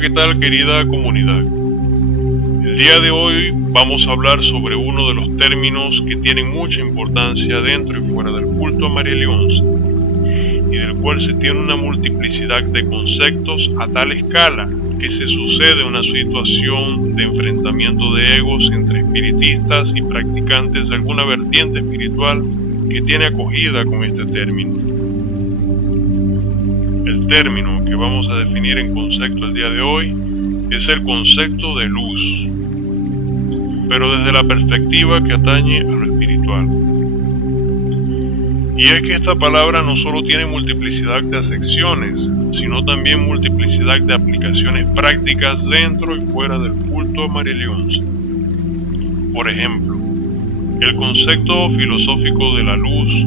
Hola, ¿qué tal, querida comunidad? El día de hoy vamos a hablar sobre uno de los términos que tienen mucha importancia dentro y fuera del culto a María Leonza, y del cual se tiene una multiplicidad de conceptos a tal escala que se sucede una situación de enfrentamiento de egos entre espiritistas y practicantes de alguna vertiente espiritual que tiene acogida con este término. El término que vamos a definir en concepto el día de hoy es el concepto de luz, pero desde la perspectiva que atañe a lo espiritual. Y es que esta palabra no solo tiene multiplicidad de acepciones, sino también multiplicidad de aplicaciones prácticas dentro y fuera del culto a María Leonza. Por ejemplo, el concepto filosófico de la luz,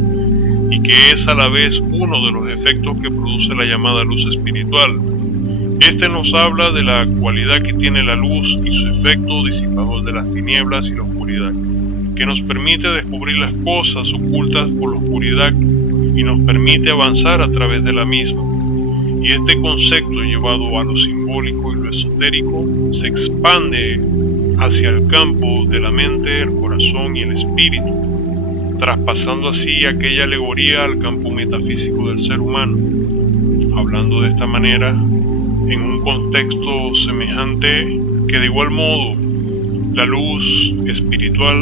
y que es a la vez uno de los efectos que produce la llamada luz espiritual. Este nos habla de la cualidad que tiene la luz y su efecto disipador de las tinieblas y la oscuridad, que nos permite descubrir las cosas ocultas por la oscuridad y nos permite avanzar a través de la misma. Y este concepto, llevado a lo simbólico y lo esotérico, se expande hacia el campo de la mente, el corazón y el espíritu, traspasando así aquella alegoría al campo metafísico del ser humano. Hablando de esta manera, en un contexto semejante, que de igual modo la luz espiritual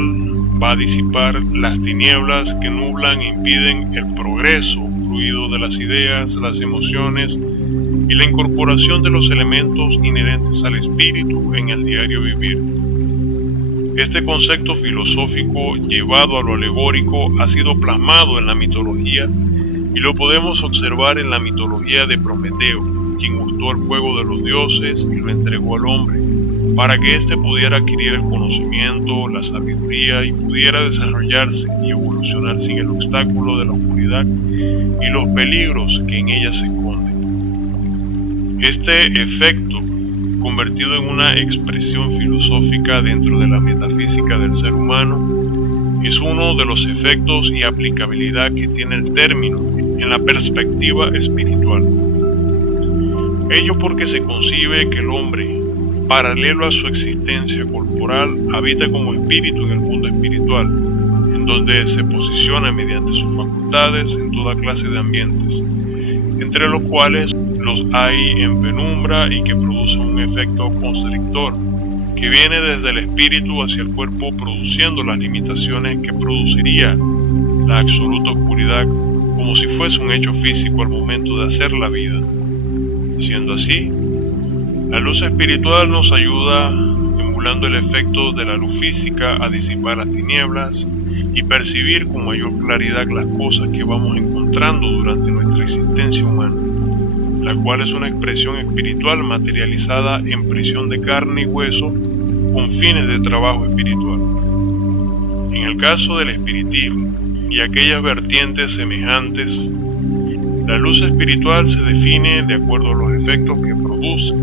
va a disipar las tinieblas que nublan e impiden el progreso fluido de las ideas, las emociones y la incorporación de los elementos inherentes al espíritu en el diario vivir. Este concepto filosófico llevado a lo alegórico ha sido plasmado en la mitología y lo podemos observar en la mitología de Prometeo, quien gustó el fuego de los dioses y lo entregó al hombre, para que éste pudiera adquirir el conocimiento, la sabiduría y pudiera desarrollarse y evolucionar sin el obstáculo de la oscuridad y los peligros que en ella se esconden. Este efecto, convertido en una expresión filosófica dentro de la metafísica del ser humano, es uno de los efectos y aplicabilidad que tiene el término en la perspectiva espiritual. Ello porque se concibe que el hombre, paralelo a su existencia corporal, habita como espíritu en el mundo espiritual, en donde se posiciona mediante sus facultades en toda clase de ambientes, entre los cuales los hay en penumbra y que producen un efecto constrictor, que viene desde el espíritu hacia el cuerpo, produciendo las limitaciones que produciría la absoluta oscuridad, como si fuese un hecho físico al momento de hacer la vida. Siendo así, la luz espiritual nos ayuda, emulando el efecto de la luz física, a disipar las tinieblas y percibir con mayor claridad las cosas que vamos encontrando durante nuestra existencia humana, la cual es una expresión espiritual materializada en prisión de carne y hueso con fines de trabajo espiritual. En el caso del espiritismo y aquellas vertientes semejantes, la luz espiritual se define de acuerdo a los efectos que produce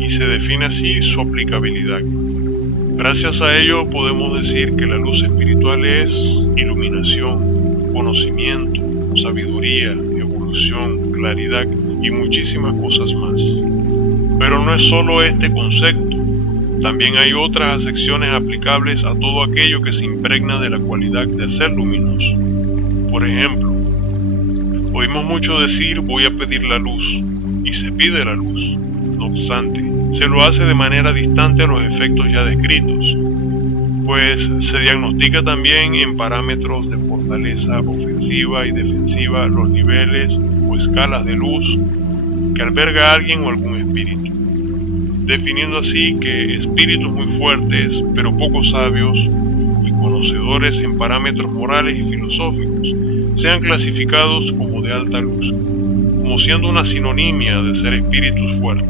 y se define así su aplicabilidad. Gracias a ello podemos decir que la luz espiritual es iluminación, conocimiento, sabiduría, evolución, claridad y muchísimas cosas más. Pero no es solo este concepto, también hay otras acepciones aplicables a todo aquello que se impregna de la cualidad de ser luminoso. Por ejemplo, oímos mucho decir voy a pedir la luz, y se pide la luz. No obstante, se lo hace de manera distante a los efectos ya descritos, pues se diagnostica también en parámetros de fortaleza ofensiva y defensiva los niveles o escalas de luz que alberga alguien o algún espíritu, definiendo así que espíritus muy fuertes pero poco sabios y conocedores en parámetros morales y filosóficos sean clasificados como de alta luz, como siendo una sinonimia de ser espíritus fuertes.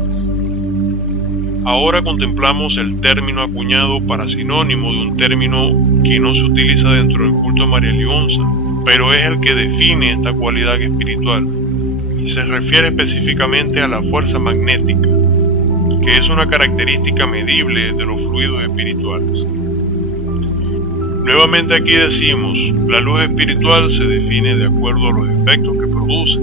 Ahora contemplamos el término acuñado para sinónimo de un término que no se utiliza dentro del culto a María Leonza, pero es el que define esta cualidad espiritual, y se refiere específicamente a la fuerza magnética, que es una característica medible de los fluidos espirituales. Nuevamente aquí decimos, la luz espiritual se define de acuerdo a los efectos que produce,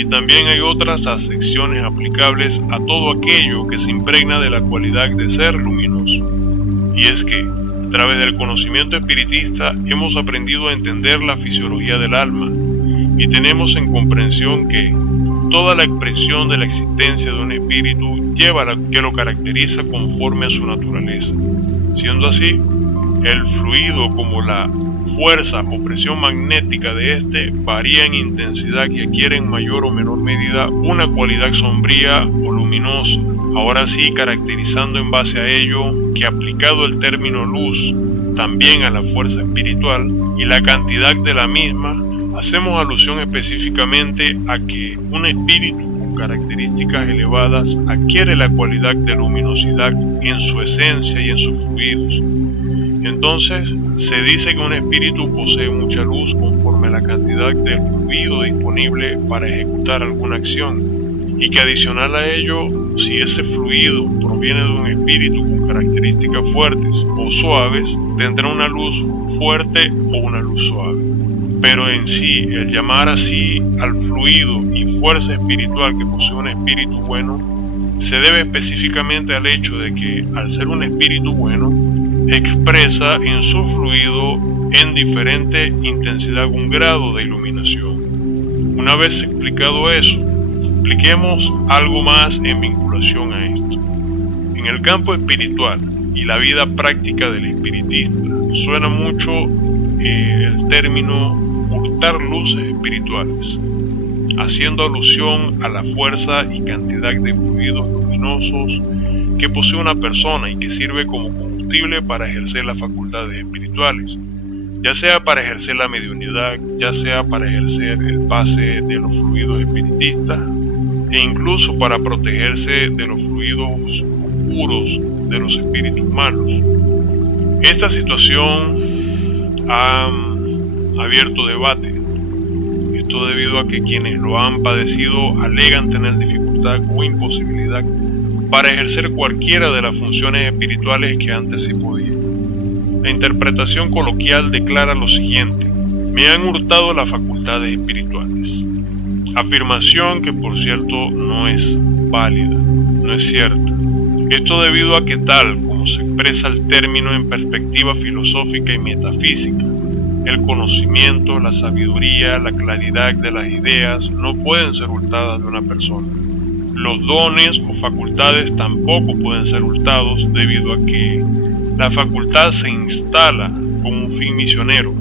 Y también hay otras acepciones aplicables a todo aquello que se impregna de la cualidad de ser luminoso. Y es que, a través del conocimiento espiritista, hemos aprendido a entender la fisiología del alma y tenemos en comprensión que toda la expresión de la existencia de un espíritu lleva a que lo caracteriza conforme a su naturaleza. Siendo así, el fluido como la fuerza o presión magnética de este varía en intensidad y adquiere en mayor o menor medida una cualidad sombría o luminosa. Ahora sí, caracterizando en base a ello que aplicado el término luz también a la fuerza espiritual y la cantidad de la misma, hacemos alusión específicamente a que un espíritu con características elevadas adquiere la cualidad de luminosidad en su esencia y en sus fluidos. Entonces, se dice que un espíritu posee mucha luz conforme a la cantidad de fluido disponible para ejecutar alguna acción, y que adicional a ello, si ese fluido proviene de un espíritu con características fuertes o suaves, tendrá una luz fuerte o una luz suave. Pero en sí, el llamar así al fluido y fuerza espiritual que posee un espíritu bueno, se debe específicamente al hecho de que, al ser un espíritu bueno, expresa en su fluido en diferente intensidad un grado de iluminación. Una vez explicado eso, expliquemos algo más en vinculación a esto. En el campo espiritual y la vida práctica del espiritista, suena mucho el término hurtar luces espirituales, haciendo alusión a la fuerza y cantidad de fluidos luminosos que posee una persona y que sirve como combustible para ejercer las facultades espirituales, ya sea para ejercer la mediunidad, ya sea para ejercer el pase de los fluidos espiritistas e incluso para protegerse de los fluidos oscuros de los espíritus malos. Esta situación ha abierto debate. Esto debido a que quienes lo han padecido alegan tener dificultad o imposibilidad para ejercer cualquiera de las funciones espirituales que antes sí podían. La interpretación coloquial declara lo siguiente: me han hurtado las facultades espirituales. Afirmación que por cierto no es válida, no es cierta. Esto debido a que tal como se expresa el término en perspectiva filosófica y metafísica, el conocimiento, la sabiduría, la claridad de las ideas no pueden ser hurtadas de una persona. Los dones o facultades tampoco pueden ser hurtados debido a que la facultad se instala con un fin misionero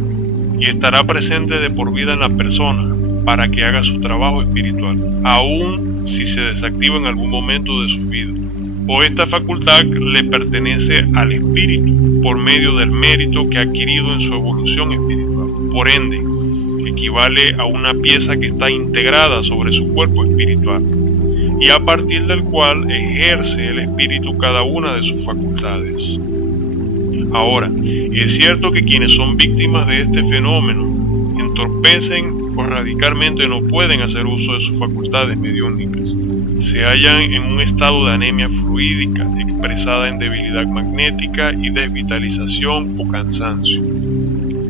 y estará presente de por vida en la persona para que haga su trabajo espiritual, aun si se desactiva en algún momento de su vida. O esta facultad le pertenece al espíritu por medio del mérito que ha adquirido en su evolución espiritual. Por ende, equivale a una pieza que está integrada sobre su cuerpo espiritual y a partir del cual ejerce el espíritu cada una de sus facultades. Ahora, es cierto que quienes son víctimas de este fenómeno entorpecen o radicalmente no pueden hacer uso de sus facultades mediúnicas. Se hallan en un estado de anemia fluídica expresada en debilidad magnética y desvitalización o cansancio.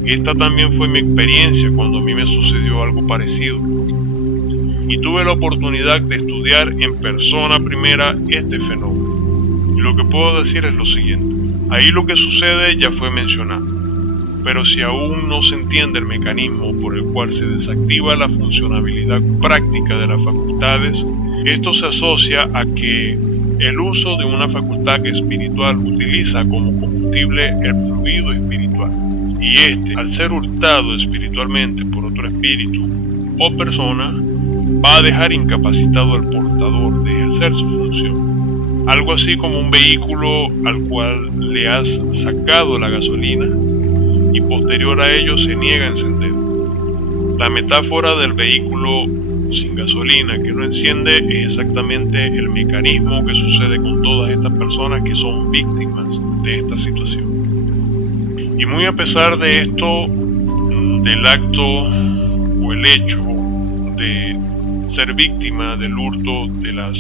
Esta también fue mi experiencia cuando a mí me sucedió algo parecido. Y tuve la oportunidad de estudiar en persona primera este fenómeno. Y lo que puedo decir es lo siguiente. Ahí lo que sucede ya fue mencionado. Pero si aún no se entiende el mecanismo por el cual se desactiva la funcionabilidad práctica de las facultades, esto se asocia a que el uso de una facultad espiritual utiliza como combustible el fluido espiritual. Y este, al ser hurtado espiritualmente por otro espíritu o persona, va a dejar incapacitado al portador de ejercer su función. Algo así como un vehículo al cual le has sacado la gasolina y posterior a ello se niega a encender. La metáfora del vehículo sin gasolina que no enciende es exactamente el mecanismo que sucede con todas estas personas que son víctimas de esta situación. Y muy a pesar de esto, del acto o el hecho de ser víctima del hurto de las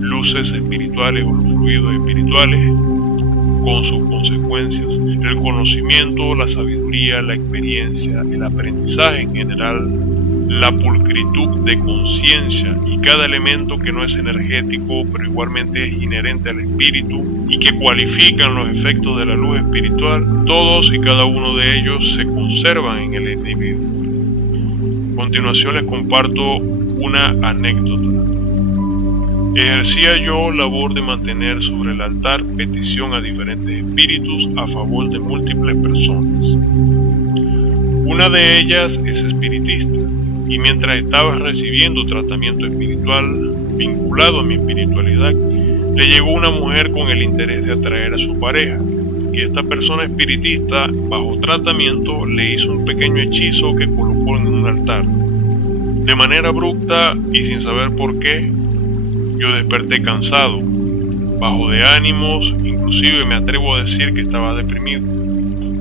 luces espirituales o los fluidos espirituales, con sus consecuencias, el conocimiento, la sabiduría, la experiencia, el aprendizaje en general la pulcritud de conciencia y cada elemento que no es energético, pero igualmente es inherente al espíritu y que cualifican los efectos de la luz espiritual, todos y cada uno de ellos se conservan en el individuo. A continuación les comparto una anécdota. Ejercía yo labor de mantener sobre el altar petición a diferentes espíritus a favor de múltiples personas. Una de ellas es espiritista, y mientras estaba recibiendo tratamiento espiritual vinculado a mi espiritualidad, le llegó una mujer con el interés de atraer a su pareja, y esta persona espiritista, bajo tratamiento, le hizo un pequeño hechizo que colocó en un altar. De manera abrupta y sin saber por qué, yo desperté cansado, bajo de ánimos, inclusive me atrevo a decir que estaba deprimido.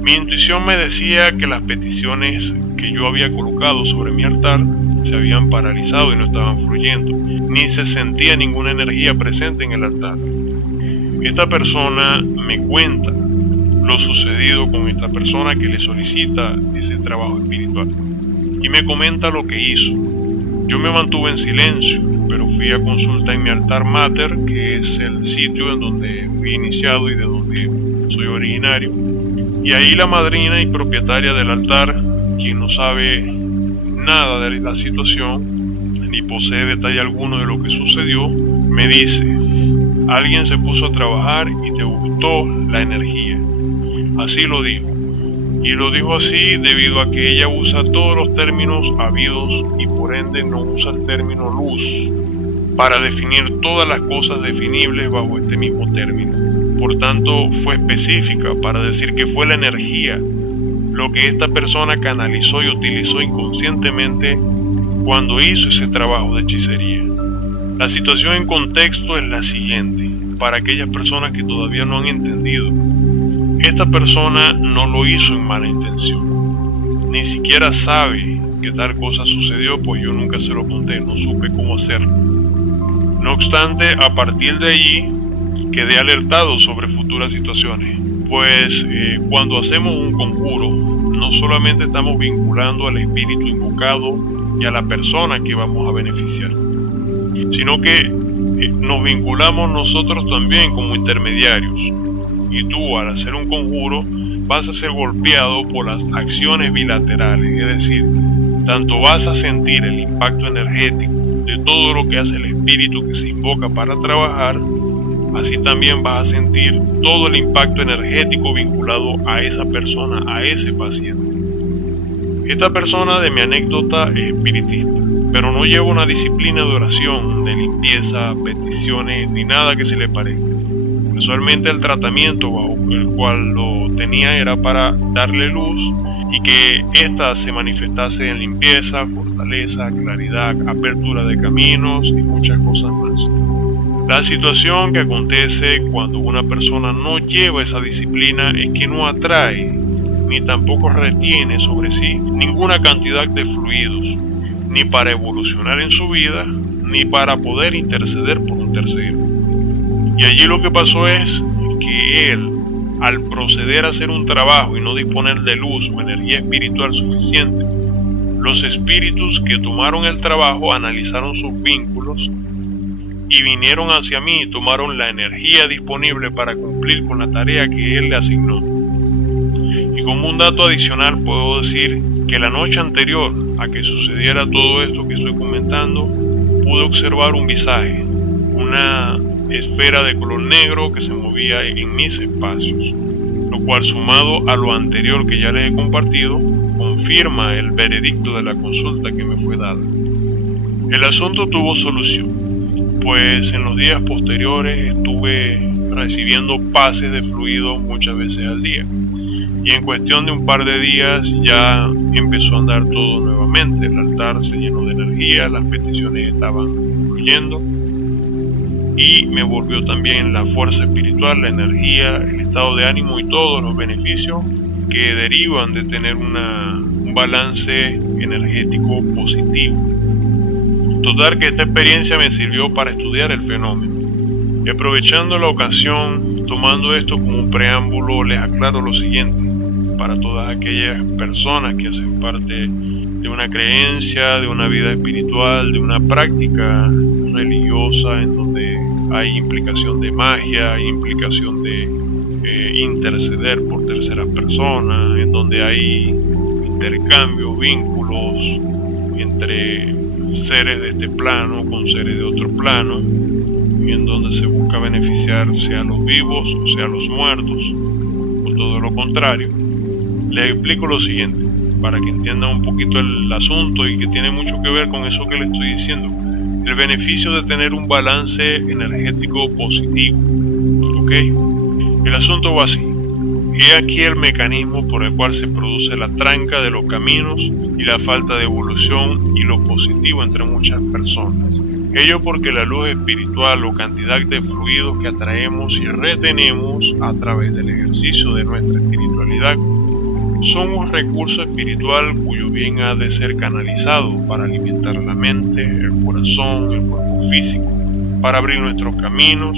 Mi intuición me decía que las peticiones que yo había colocado sobre mi altar se habían paralizado y no estaban fluyendo, ni se sentía ninguna energía presente en el altar. Esta persona me cuenta lo sucedido con esta persona que le solicita ese trabajo espiritual y me comenta lo que hizo. Yo me mantuve en silencio, pero fui a consulta en mi altar mater, que es el sitio en donde fui iniciado y de donde soy originario. Y ahí la madrina y propietaria del altar, quien no sabe nada de la situación, ni posee detalle alguno de lo que sucedió, me dice: alguien se puso a trabajar y te gustó la energía. Así lo dijo. Y lo dijo así debido a que ella usa todos los términos habidos y por ende no usa el término luz para definir todas las cosas definibles bajo este mismo término. Por tanto, fue específica para decir que fue la energía lo que esta persona canalizó y utilizó inconscientemente cuando hizo ese trabajo de hechicería. La situación en contexto es la siguiente, para aquellas personas que todavía no han entendido. Esta persona no lo hizo en mala intención, ni siquiera sabe que tal cosa sucedió, pues yo nunca se lo conté, no supe cómo hacerlo. No obstante, a partir de allí quedé alertado sobre futuras situaciones, pues cuando hacemos un conjuro, no solamente estamos vinculando al espíritu invocado y a la persona que vamos a beneficiar, sino que nos vinculamos nosotros también como intermediarios. Y tú, al hacer un conjuro, vas a ser golpeado por las acciones bilaterales, es decir, tanto vas a sentir el impacto energético de todo lo que hace el espíritu que se invoca para trabajar, así también vas a sentir todo el impacto energético vinculado a esa persona, a ese paciente. Esta persona de mi anécdota es espiritista, pero no lleva una disciplina de oración, de limpieza, peticiones, ni nada que se le parezca. Casualmente el tratamiento bajo el cual lo tenía era para darle luz y que ésta se manifestase en limpieza, fortaleza, claridad, apertura de caminos y muchas cosas más. La situación que acontece cuando una persona no lleva esa disciplina es que no atrae ni tampoco retiene sobre sí ninguna cantidad de fluidos, ni para evolucionar en su vida, ni para poder interceder por un tercero. Y allí lo que pasó es que él, al proceder a hacer un trabajo y no disponer de luz o energía espiritual suficiente, los espíritus que tomaron el trabajo analizaron sus vínculos y vinieron hacia mí y tomaron la energía disponible para cumplir con la tarea que él le asignó. Y como un dato adicional puedo decir que la noche anterior a que sucediera todo esto que estoy comentando, pude observar un visaje, una esfera de color negro que se movía en mis espacios, lo cual, sumado a lo anterior que ya les he compartido, confirma el veredicto de la consulta que me fue dada. El asunto tuvo solución, pues en los días posteriores estuve recibiendo pases de fluido muchas veces al día, y en cuestión de un par de días ya empezó a andar todo nuevamente. El altar se llenó de energía, las peticiones estaban fluyendo, y me volvió también la fuerza espiritual, la energía, el estado de ánimo y todos los beneficios que derivan de tener un balance energético positivo. Total que esta experiencia me sirvió para estudiar el fenómeno. Y aprovechando la ocasión, tomando esto como un preámbulo, les aclaro lo siguiente, para todas aquellas personas que hacen parte de una creencia, de una vida espiritual, de una práctica religiosa en donde hay implicación de magia, hay implicación de interceder por terceras personas, en donde hay intercambios, vínculos entre seres de este plano con seres de otro plano, y en donde se busca beneficiar sea a los vivos o sea a los muertos, o todo lo contrario. Les explico lo siguiente, para que entiendan un poquito el asunto y que tiene mucho que ver con eso que les estoy diciendo. El beneficio de tener un balance energético positivo. ¿Ok? El asunto va así. He aquí el mecanismo por el cual se produce la tranca de los caminos y la falta de evolución y lo positivo entre muchas personas. Ello porque la luz espiritual o cantidad de fluidos que atraemos y retenemos a través del ejercicio de nuestra espiritualidad son un recurso espiritual cuyo bien ha de ser canalizado para alimentar la mente, el corazón, el cuerpo físico, para abrir nuestros caminos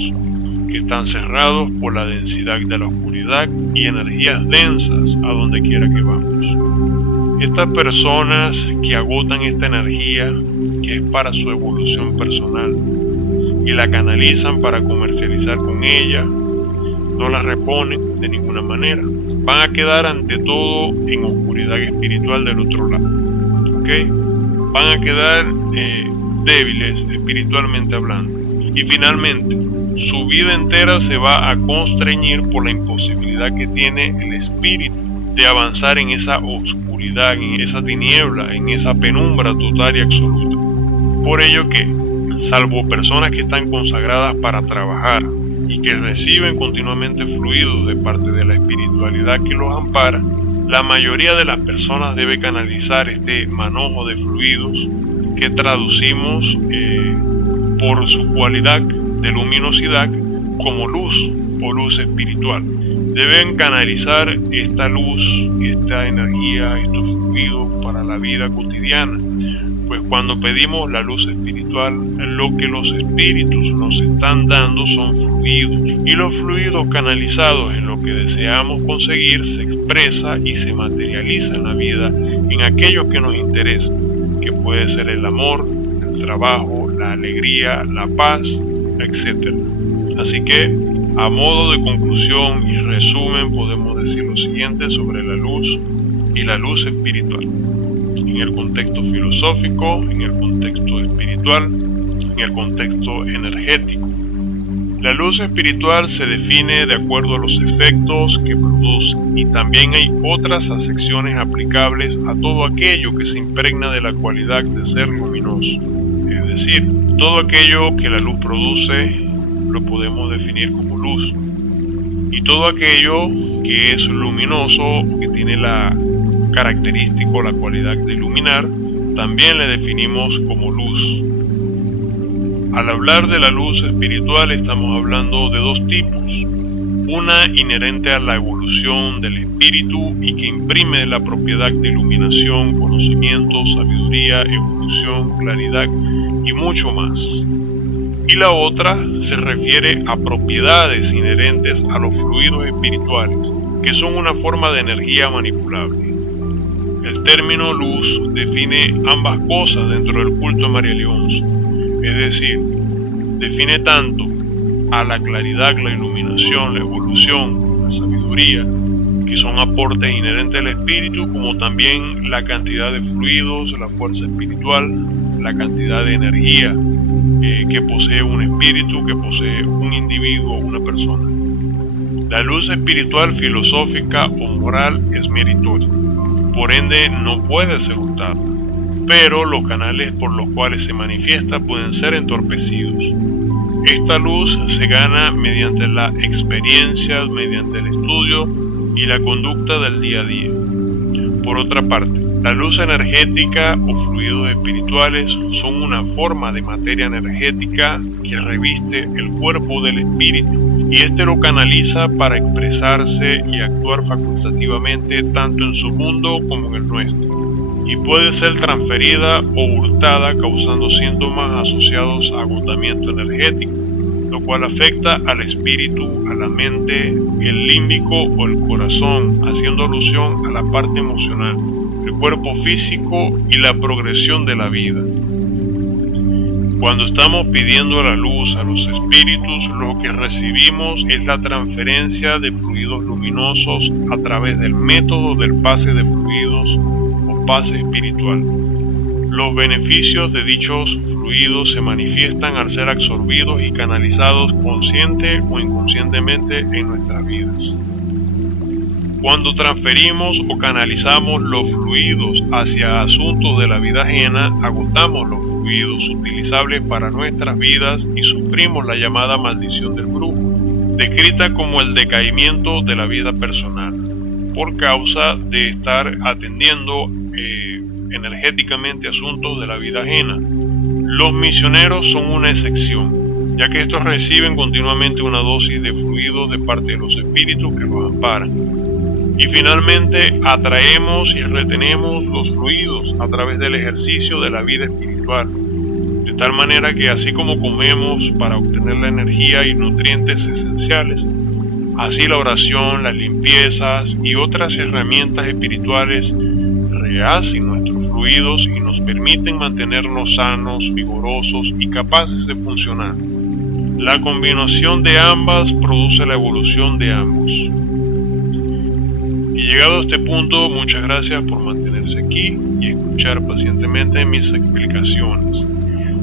que están cerrados por la densidad de la oscuridad y energías densas a donde quiera que vamos. Estas personas que agotan esta energía que es para su evolución personal y la canalizan para comercializar con ella, no la reponen de ninguna manera. Van a quedar ante todo en oscuridad espiritual del otro lado. ¿Ok? Van a quedar débiles espiritualmente hablando. Y finalmente, su vida entera se va a constreñir por la imposibilidad que tiene el espíritu de avanzar en esa oscuridad, en esa tiniebla, en esa penumbra total y absoluta. Por ello que, salvo personas que están consagradas para trabajar y que reciben continuamente fluidos de parte de la espiritualidad que los ampara, la mayoría de las personas debe canalizar este manojo de fluidos que traducimos por su cualidad de luminosidad como luz o luz espiritual. Deben canalizar esta luz, esta energía, estos fluidos para la vida cotidiana. Pues cuando pedimos la luz espiritual, lo que los espíritus nos están dando son fluidos. Y los fluidos canalizados en lo que deseamos conseguir se expresa y se materializa en la vida en aquello que nos interesa, que puede ser el amor, el trabajo, la alegría, la paz, etc. Así que, a modo de conclusión y resumen, podemos decir lo siguiente sobre la luz y la luz espiritual. En el contexto filosófico, en el contexto espiritual, en el contexto energético. La luz espiritual se define de acuerdo a los efectos que produce, y también hay otras acepciones aplicables a todo aquello que se impregna de la cualidad de ser luminoso. Es decir, todo aquello que la luz produce lo podemos definir como luz, y todo aquello que es luminoso, que tiene la característico, la cualidad de iluminar, también le definimos como luz. Al hablar de la luz espiritual estamos hablando de dos tipos: una inherente a la evolución del espíritu y que imprime la propiedad de iluminación, conocimiento, sabiduría, evolución, claridad y mucho más. Y la otra se refiere a propiedades inherentes a los fluidos espirituales, que son una forma de energía manipulable. El término luz define ambas cosas dentro del culto a María Leonza, es decir, define tanto a la claridad, la iluminación, la evolución, la sabiduría, que son aportes inherentes al espíritu, como también la cantidad de fluidos, la fuerza espiritual, la cantidad de energía que posee un espíritu, que posee un individuo, una persona. La luz espiritual, filosófica o moral es meritoria, por ende no puede ser hurtada, pero los canales por los cuales se manifiesta pueden ser entorpecidos. Esta luz se gana mediante la experiencia, mediante el estudio y la conducta del día a día. Por otra parte, la luz energética o fluidos espirituales son una forma de materia energética que reviste el cuerpo del espíritu, y este lo canaliza para expresarse y actuar facultativamente tanto en su mundo como en el nuestro, y puede ser transferida o hurtada causando síntomas asociados a agotamiento energético, lo cual afecta al espíritu, a la mente, el límbico o el corazón, haciendo alusión a la parte emocional. el cuerpo físico y la progresión de la vida. Cuando estamos pidiendo la luz a los espíritus, lo que recibimos es la transferencia de fluidos luminosos a través del método del pase de fluidos o pase espiritual. Los beneficios de dichos fluidos se manifiestan al ser absorbidos y canalizados consciente o inconscientemente en nuestras vidas. Cuando transferimos o canalizamos los fluidos hacia asuntos de la vida ajena, agotamos los fluidos utilizables para nuestras vidas y sufrimos la llamada maldición del brujo, descrita como el decaimiento de la vida personal, por causa de estar atendiendo energéticamente asuntos de la vida ajena. Los misioneros son una excepción, ya que estos reciben continuamente una dosis de fluidos de parte de los espíritus que los amparan. Y finalmente atraemos y retenemos los fluidos a través del ejercicio de la vida espiritual, de tal manera que así como comemos para obtener la energía y nutrientes esenciales, así la oración, las limpiezas y otras herramientas espirituales rehacen nuestros fluidos y nos permiten mantenernos sanos, vigorosos y capaces de funcionar. La combinación de ambas produce la evolución de ambos. Y llegado a este punto, muchas gracias por mantenerse aquí y escuchar pacientemente mis explicaciones.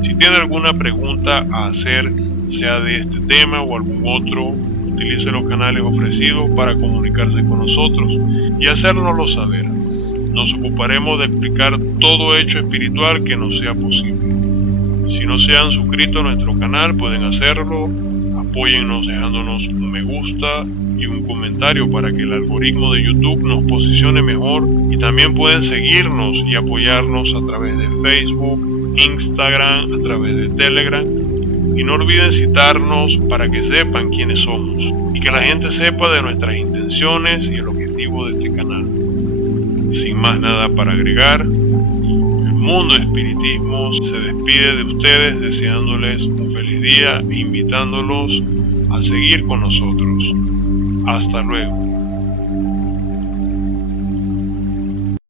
Si tiene alguna pregunta a hacer, sea de este tema o algún otro, utilice los canales ofrecidos para comunicarse con nosotros y hacérnoslo saber. Nos ocuparemos de explicar todo hecho espiritual que nos sea posible. Si no se han suscrito a nuestro canal, pueden hacerlo. Apóyennos dejándonos un me gusta y un comentario para que el algoritmo de YouTube nos posicione mejor, y también pueden seguirnos y apoyarnos a través de Facebook, Instagram, a través de Telegram, y no olviden citarnos para que sepan quiénes somos y que la gente sepa de nuestras intenciones y el objetivo de este canal. Sin más nada para agregar, el mundo espiritismo se despide de ustedes deseándoles un feliz día e invitándolos a seguir con nosotros. Hasta luego.